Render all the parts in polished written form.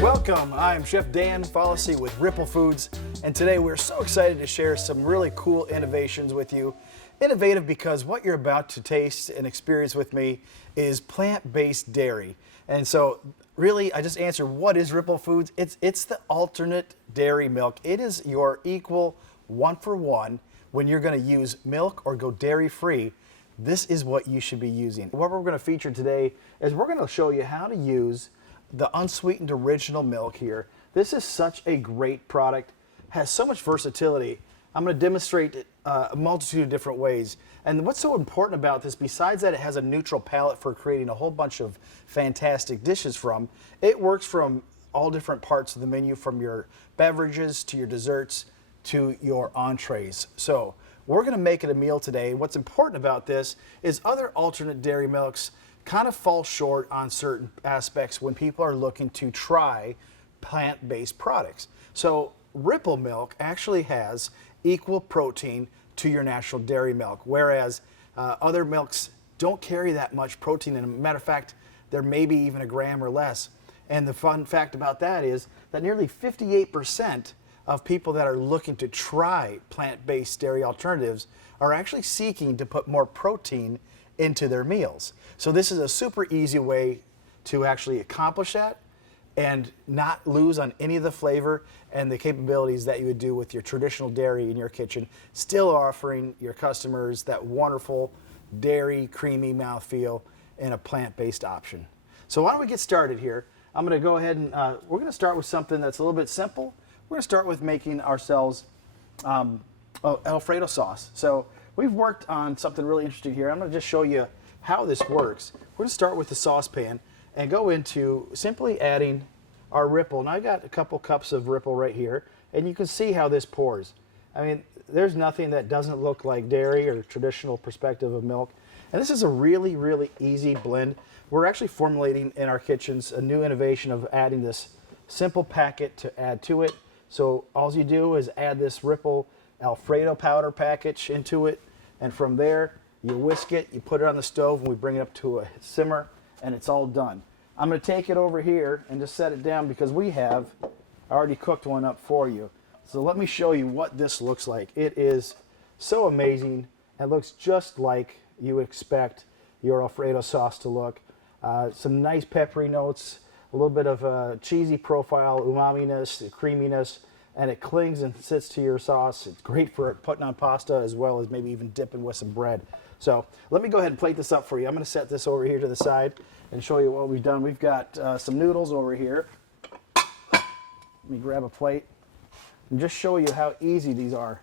Welcome, I'm Chef Dan Follacy with Ripple Foods, and today we're so excited to share some really cool innovations with you. Innovative because what you're about to taste and experience with me is plant-based dairy. And so really, I just answered, what is Ripple Foods? It's the alternate dairy milk. It is your equal one-for-one when you're gonna use milk or go dairy-free. This is what you should be using. What we're gonna feature today is we're gonna show you how to use the unsweetened original milk here. This is such a great product, has so much versatility. I'm going to demonstrate it a multitude of different ways. And what's so important about this, besides that it has a neutral palate for creating a whole bunch of fantastic dishes from, it works from all different parts of the menu, from your beverages to your desserts to your entrees. So we're going to make it a meal today. What's important about this is other alternate dairy milks kind of fall short on certain aspects when people are looking to try plant-based products. So Ripple milk actually has equal protein to your natural dairy milk, whereas other milks don't carry that much protein. And as a matter of fact, there may be even a gram or less. And the fun fact about that is that nearly 58% of people that are looking to try plant-based dairy alternatives are actually seeking to put more protein into their meals. So this is a super easy way to actually accomplish that and not lose on any of the flavor and the capabilities that you would do with your traditional dairy in your kitchen, still offering your customers that wonderful dairy creamy mouthfeel in a plant-based option. So why don't we get started here? I'm going to go ahead and we're going to start with something that's a little bit simple. We're going to start with making ourselves Alfredo sauce. So we've worked on something really interesting here. I'm going to just show you how this works. We're going to start with the saucepan and go into simply adding our Ripple. And I've got a couple cups of Ripple right here, and you can see how this pours. I mean, there's nothing that doesn't look like dairy or traditional perspective of milk. And this is a really, really easy blend. We're actually formulating in our kitchens a new innovation of adding this simple packet to add to it. So all you do is add this Ripple Alfredo powder package into it, and from there you whisk it, you put it on the stove, and we bring it up to a simmer, and it's all done. I'm going to take it over here and just set it down because we have already cooked one up for you. So let me show you what this looks like. It is so amazing and looks just like you would expect your Alfredo sauce to look. Some nice peppery notes, a little bit of a cheesy profile, umami-ness, creaminess, and it clings and sits to your sauce. It's great for putting on pasta as well as maybe even dipping with some bread. So let me go ahead and plate this up for you. I'm going to set this over here to the side and show you what we've done. We've got some noodles over here. Let me grab a plate and just show you how easy these are.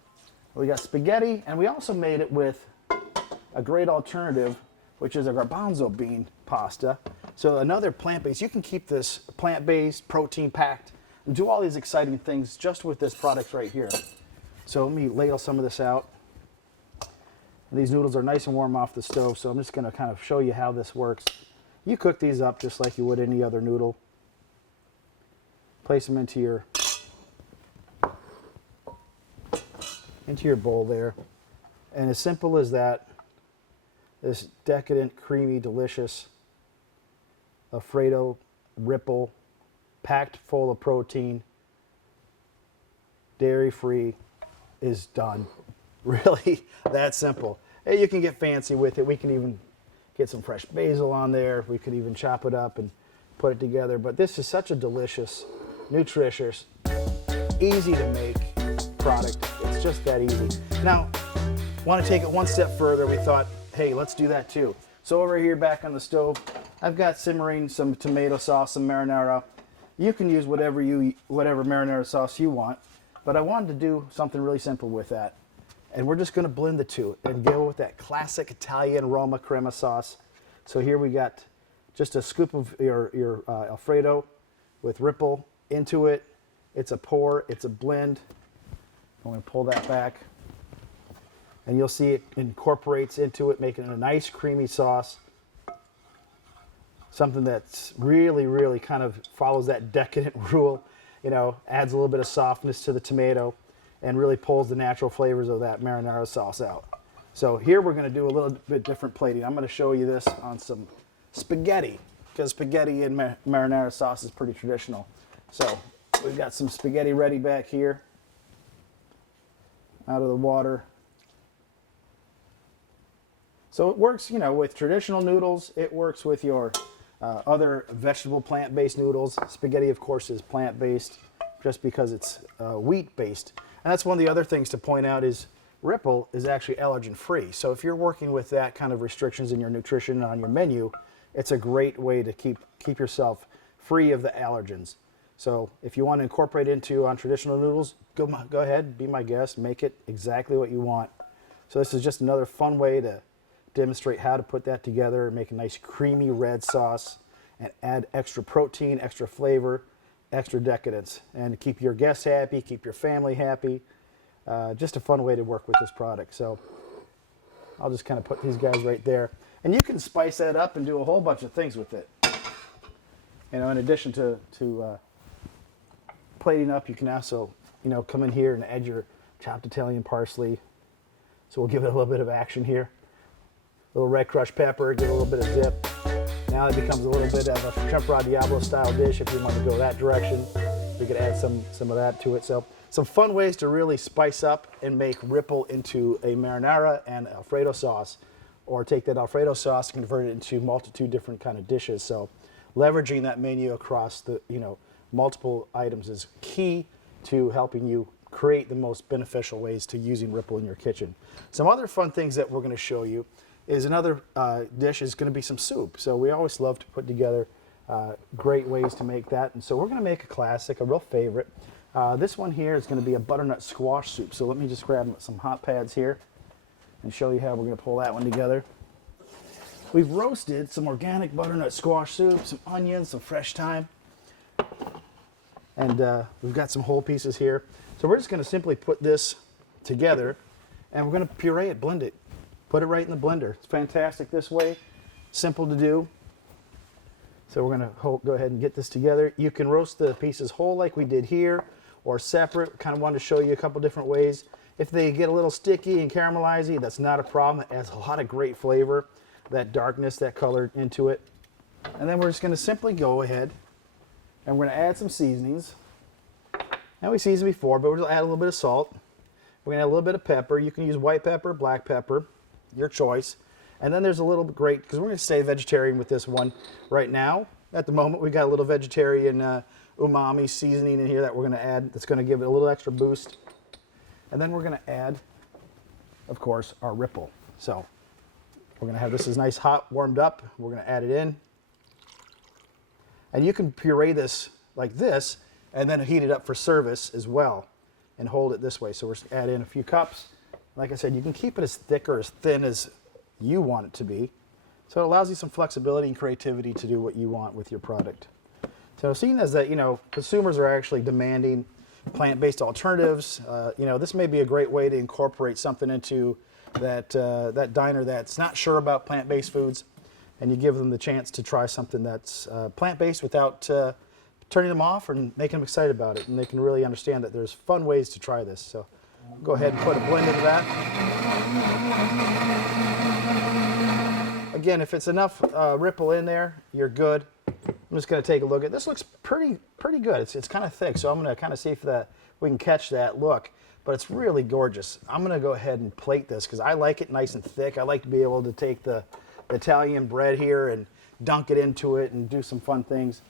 We got spaghetti, and we also made it with a great alternative, which is a garbanzo bean pasta. So another plant-based. You can keep this plant-based, protein-packed, and do all these exciting things just with this product right here. So let me ladle some of this out. And these noodles are nice and warm off the stove, so I'm just going to kind of show you how this works. You cook these up just like you would any other noodle. Place them into your bowl there. And as simple as that, this decadent, creamy, delicious Alfredo Ripple, packed full of protein, dairy-free, is done. Really that simple. And you can get fancy with it. We can even get some fresh basil on there. We could even chop it up and put it together. But this is such a delicious, nutritious, easy to make product. It's just that easy. Now, want to take it one step further. We thought, hey, let's do that too. So over here back on the stove, I've got simmering some tomato sauce, some marinara. You can use whatever marinara sauce you want, but I wanted to do something really simple with that. And we're just going to blend the two and go with that classic Italian Roma crema sauce. So here we got just a scoop of your Alfredo with Ripple into it. It's a pour, it's a blend. I'm going to pull that back. And you'll see it incorporates into it, making it a nice creamy sauce. Something that's really, really kind of follows that decadent rule, you know, adds a little bit of softness to the tomato and really pulls the natural flavors of that marinara sauce out. So here we're going to do a little bit different plating. I'm going to show you this on some spaghetti, because spaghetti and marinara sauce is pretty traditional. So we've got some spaghetti ready back here out of the water. So it works, you know, with traditional noodles. It works with your other vegetable plant-based noodles. Spaghetti, of course, is plant-based just because it's wheat-based. And that's one of the other things to point out is Ripple is actually allergen-free. So if you're working with that kind of restrictions in your nutrition on your menu, it's a great way to keep yourself free of the allergens. So if you want to incorporate into on traditional noodles, go ahead, be my guest, make it exactly what you want. So this is just another fun way to demonstrate how to put that together and make a nice creamy red sauce and add extra protein, extra flavor, extra decadence, and keep your guests happy, keep your family happy. Just a fun way to work with this product. So I'll just kind of put these guys right there. And you can spice that up and do a whole bunch of things with it. You know, in addition to plating up, you can also, you know, come in here and add your chopped Italian parsley. So we'll give it a little bit of action here. A little red crushed pepper, give it a little bit of dip. Now it becomes a little bit of a tempura diablo style dish if you want to go that direction. We could add some of that to it. So some fun ways to really spice up and make Ripple into a marinara and Alfredo sauce, or take that Alfredo sauce and convert it into multitude different kind of dishes. So leveraging that menu across the, you know, multiple items is key to helping you create the most beneficial ways to using Ripple in your kitchen. Some other fun things that we're going to show you is another dish is going to be some soup. So we always love to put together great ways to make that. And so we're going to make a classic, a real favorite. This one here is going to be a butternut squash soup. So let me just grab some hot pads here and show you how we're going to pull that one together. We've roasted some organic butternut squash soup, some onions, some fresh thyme. And we've got some whole pieces here. So we're just going to simply put this together and we're going to puree it, blend it. Put it right in the blender. It's fantastic this way, simple to do. So we're going to go ahead and get this together. You can roast the pieces whole like we did here, or separate. Kind of wanted to show you a couple different ways. If they get a little sticky and caramelizing, that's not a problem. It adds a lot of great flavor, that darkness, that color into it. And then we're just going to simply go ahead and we're going to add some seasonings. Now we seasoned before, but we'll add a little bit of salt. We're going to add a little bit of pepper. You can use white pepper, black pepper, your choice. And then there's a little great, because we're going to stay vegetarian with this one right now. At the moment, we've got a little vegetarian umami seasoning in here that we're going to add. That's going to give it a little extra boost. And then we're going to add, of course, our Ripple. So we're going to have this as nice, hot, warmed up. We're going to add it in. And you can puree this like this and then heat it up for service as well and hold it this way. So we're going to add in a few cups. Like I said, you can keep it as thick or as thin as you want it to be. So it allows you some flexibility and creativity to do what you want with your product. So seeing as that, you know, consumers are actually demanding plant-based alternatives, you know, this may be a great way to incorporate something into that, that diner that's not sure about plant-based foods, and you give them the chance to try something that's plant-based without turning them off and making them excited about it. And they can really understand that there's fun ways to try this. So go ahead and put a blend into that. Again, if it's enough Ripple in there, you're good. I'm just going to take a look at this. Looks pretty good. It's kind of thick, so I'm going to kind of see if we can catch that look. But it's really gorgeous. I'm going to go ahead and plate this because I like it nice and thick. I like to be able to take the Italian bread here and dunk it into it and do some fun things.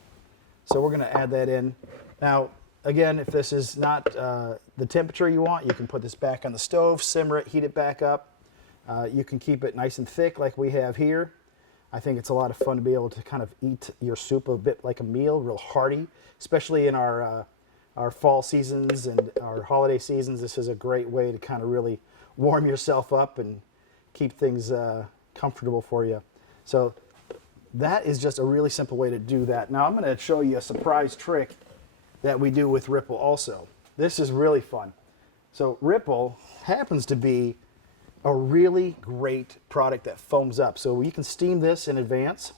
So we're going to add that in. Now, again, if this is not the temperature you want, you can put this back on the stove, simmer it, heat it back up. You can keep it nice and thick like we have here. I think it's a lot of fun to be able to kind of eat your soup a bit like a meal, real hearty, especially in our fall seasons and our holiday seasons. This is a great way to kind of really warm yourself up and keep things comfortable for you. So that is just a really simple way to do that. Now I'm going to show you a surprise trick that we do with Ripple also. This is really fun. So Ripple happens to be a really great product that foams up. So you can steam this in advance,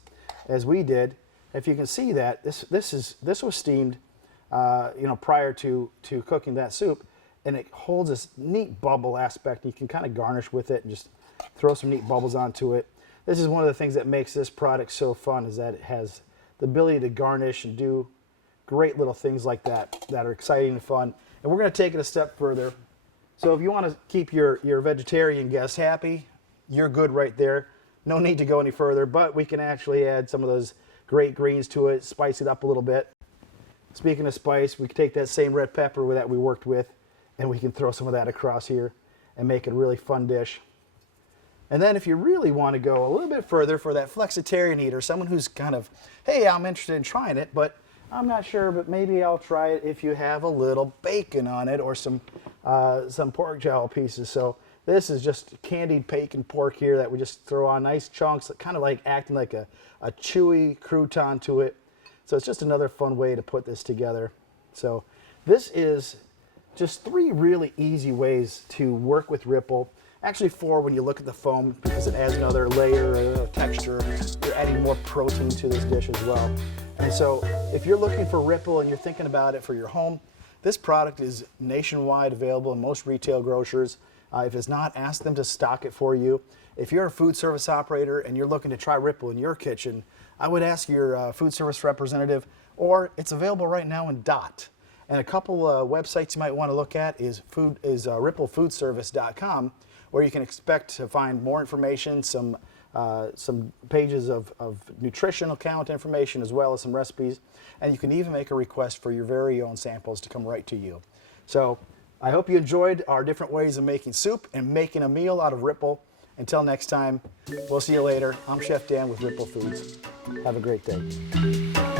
as we did. If you can see that, this was steamed, you know, prior to cooking that soup, and it holds this neat bubble aspect. You can kind of garnish with it and just throw some neat bubbles onto it. This is one of the things that makes this product so fun, is that it has the ability to garnish and do great little things like that that are exciting and fun. And we're going to take it a step further. So if you want to keep your vegetarian guests happy, you're good right there. No need to go any further, but we can actually add some of those great greens to it, spice it up a little bit. Speaking of spice, we can take that same red pepper that we worked with, and we can throw some of that across here and make it a really fun dish. And then if you really want to go a little bit further for that flexitarian eater, someone who's kind of, hey, I'm interested in trying it, but I'm not sure, but maybe I'll try it if you have a little bacon on it or some pork jowl pieces. So this is just candied bacon pork here that we just throw on nice chunks, kind of like acting like a chewy crouton to it. So it's just another fun way to put this together. So this is just 3 really easy ways to work with Ripple. Actually 4 when you look at the foam, because it adds another layer of texture. You're adding more protein to this dish as well. And so if you're looking for Ripple and you're thinking about it for your home, this product is nationwide available in most retail grocers. If it's not, ask them to stock it for you. If you're a food service operator and you're looking to try Ripple in your kitchen, I would ask your food service representative, or it's available right now in Dot. And a couple websites you might want to look at is ripplefoodservice.com, where you can expect to find more information, some pages of nutritional count information, as well as some recipes. And you can even make a request for your very own samples to come right to you. So I hope you enjoyed our different ways of making soup and making a meal out of Ripple. Until next time, we'll see you later. I'm Chef Dan with Ripple Foods. Have a great day.